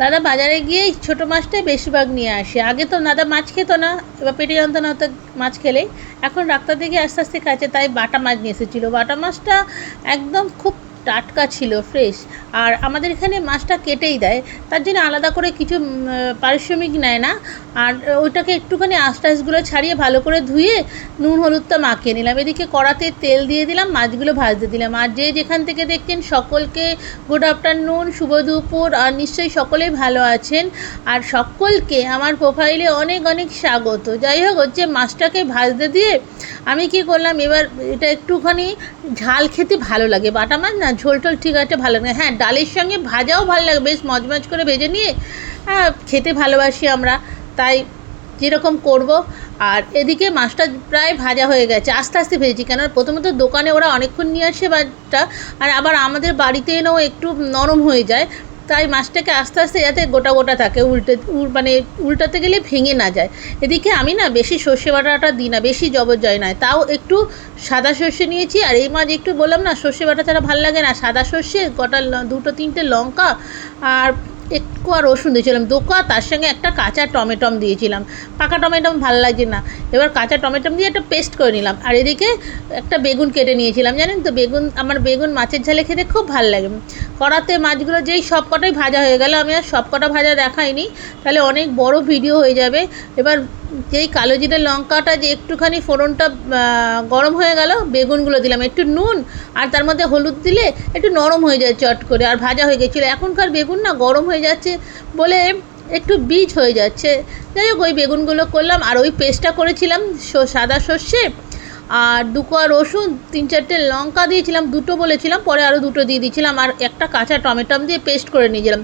দাদা বাজারে গিয়ে এই ছোটো মাছটাই বেশিরভাগ নিয়ে আসে। আগে তো দাদা মাছ খেত না, এবার পেটে যন্ত্রণা হতো মাছ খেলেই। এখন ডাক্তার দেখে আস্তে আস্তে খাচ্ছে, তাই বাটা মাছ নিয়ে এসেছিলো। বাটা মাছটা একদম খুব টাটকা ছিল, ফ্রেশ। আর আমাদের এখানে মাছটা কেটেই দেয়, তার জন্য আলাদা করে কিছু পারিশ্রমিক নেয় না। আর ওইটাকে একটুখানি আঁশ ছাড়িয়ে ভালো করে ধুয়ে নুন হলুদটা মাখিয়ে নিলাম। এদিকে কড়াতে তেল দিয়ে দিলাম, মাছগুলো ভাজতে দিলাম। আর যে যেখান থেকে দেখছেন সকলকে গুড আফটারনুন, শুভ দুপুর। আর নিশ্চয়ই সকলেই ভালো আছেন। আর সকলকে আমার প্রোফাইলে অনেক অনেক স্বাগত। যাই হোক, হচ্ছে মাছটাকে ভাজতে দিয়ে আমি কি করলাম, এবার এটা একটুখানি ঝাল খেতে ভালো লাগে। বাটা মাছ না, ঝোল টোল ঠিক আছে, ভালো লাগে। হ্যাঁ, ডালের সঙ্গে ভাজাও ভালো লাগে, বেশ মজমজ করে ভেজে নিয়ে খেতে ভালোবাসি আমরা, তাই যেরকম করব। আর এদিকে মাছটা প্রায় ভাজা হয়ে গেছে, আস্তে আস্তে ভেজেছি, কেন প্রথমত দোকানে ওরা অনেকক্ষণ নিয়ে আসে মাছটা, আর আবার আমাদের বাড়িতে এনেও একটু নরম হয়ে যায়, তাই মাছটাকে আস্তে আস্তে যাতে গোটা গোটা থাকে, মানে উল্টাতে গেলে ভেঙে না যায়। এদিকে আমি না বেশি সর্ষে বাটাটা দিই না, বেশি জবরজয় নয়, তাও একটু সাদা সর্ষে নিয়েছি। আর এই মাছ একটু বললাম না, সর্ষে বাটা ছাড়া ভালো লাগে না, সাদা সর্ষে, গোটা দুটো তিনটে লঙ্কা আর একটু আর রসুন দিয়েছিলাম, দোকা, তার সঙ্গে একটা কাঁচা টমেটম দিয়েছিলাম। পাকা টমেটম ভালো লাগে না, এবার কাঁচা টমেটম দিয়ে একটা পেস্ট করে নিলাম। আর এদিকে একটা বেগুন কেটে নিয়েছিলাম, জানেন তো আমার বেগুন মাছের ঝালে খেতে খুব ভালো লাগে। কড়াতে মাছগুলো যেই সব কটাই ভাজা হয়ে গেল, আমি আর সব কটা ভাজা দেখাইনি, তাহলে অনেক বড় ভিডিও হয়ে যাবে। এবার যেই কালো জিরে লঙ্কাটা যে একটুখানি ফোড়নটা গরম হয়ে গেল, বেগুনগুলো দিলাম, একটু নুন আর তার মধ্যে হলুদ দিলে একটু নরম হয়ে যায় চট করে, আর ভাজা হয়ে গেছিলো। এখনকার বেগুন না গরম হয়ে যাচ্ছে বলে একটু বীজ হয়ে যাচ্ছে। যাই হোক, ওই বেগুনগুলো করলাম। আর ওই পেস্টটা করেছিলাম সাদা সর্ষে আর দুকোয়া রসুন, তিন চারটে লঙ্কা দিয়েছিলাম, দুটো বলেছিলাম, পরে আরও দুটো দিয়ে দিয়েছিলাম, আর একটা কাঁচা টমেটম দিয়ে পেস্ট করে নিয়েছিলাম,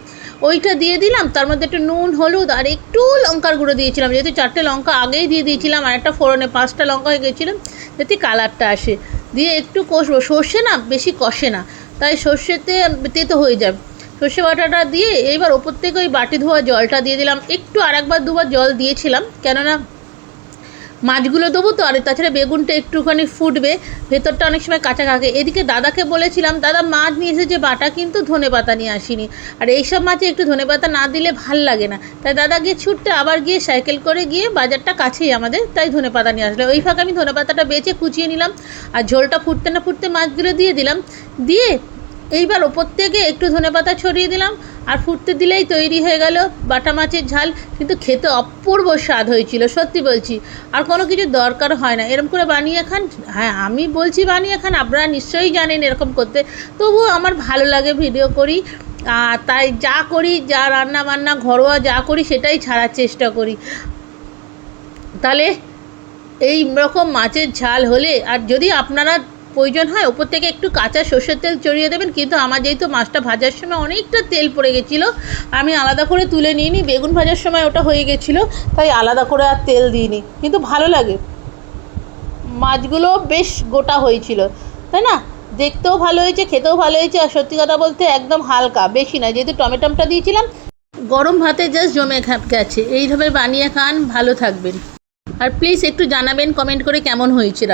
ওইটা দিয়ে দিলাম। তার মধ্যে একটু নুন হলুদ আর একটু লঙ্কার গুঁড়ো দিয়েছিলাম, যেহেতু চারটে লঙ্কা আগেই দিয়ে দিয়েছিলাম, আর একটা ফোড়নে 5টা লঙ্কা হয়ে গেছিলাম, যাতে কালারটা আসে। দিয়ে একটু কষবো, সর্ষে না বেশি কষে না, তাই সর্ষেতে তেতো হয়ে যায়। সর্ষে বাটাটা দিয়ে এইবার ওপর থেকে ওই বাটি ধোয়া জলটা দিয়ে দিলাম, একটু আর একবার দুবার জল দিয়েছিলাম, কেননা মাছগুলো দেবো তো, আর তাছাড়া বেগুনটা একটুখানি ফুটবে, ভেতরটা অনেক সময় কাঁচা থাকে। এদিকে দাদাকে বলেছিলাম, দাদা মাছ নিয়ে এসেছে বাটা, কিন্তু ধনেপাতা নিয়ে আসিনি, আর এইসব মাছে একটু ধনেপাতা না দিলে ভাল লাগে না, তাই দাদা গিয়ে ছুটতে আবার গিয়ে সাইকেল করে গিয়ে, বাজারটা কাছেই আমাদের, তাই ধনেপাতা নিয়ে আসলো। ওই ফাঁকে আমি ধনেপাতাটা বেছে কুচিয়ে নিলাম, আর ঝোলটা ফুটতে না ফুটতে মাছগুলো দিয়ে দিলাম। দিয়ে এইবার ওপর থেকে একটু ধনেপাতা ছড়িয়ে দিলাম, আর ফুটতে দিলেই তৈরি হয়ে গেল বাটা মাছের ঝাল। কিন্তু খেতে অপূর্ব স্বাদ হয়েছিল, সত্যি বলছি। আর কোনো কিছু দরকার হয় না, এরকম করে বানিয়ে খান। হ্যাঁ, আমি বলছি বানিয়ে খান, আপনারা নিশ্চয়ই জানেন এরকম করতে, তবুও আমার ভালো লাগে, ভিডিও করি। আর তাই যা করি, যা রান্না বান্না ঘরোয়া যা করি, সেটাই ছাড়ার চেষ্টা করি। তাহলে এই রকম মাছের ঝাল হলে, আর যদি আপনারা প্রয়োজন হয় ওপর থেকে একটু কাঁচা সর্ষের তেল চড়িয়ে দেবেন, কিন্তু আমার যেহেতু মাছটা ভাজার সময় অনেকটা তেল পড়ে গেছিলো, আমি আলাদা করে তুলে নিইনি, বেগুন ভাজার সময় ওটা হয়ে গেছিলো, তাই আলাদা করে আর তেল দিইনি। কিন্তু ভালো লাগে, মাছগুলো বেশ গোটা হয়েছিল, তাই না? দেখতেও ভালো হয়েছে, খেতেও ভালো হয়েছে, আর সত্যি কথা বলতে একদম হালকা, বেশি না, যেহেতু টমেটোটা দিয়েছিলাম। গরম ভাতে জাস্ট জমে গেছে। এইভাবে বানিয়ে খান, ভালো থাকবেন। আর প্লিজ একটু জানাবেন কমেন্ট করে কেমন হয়েছে।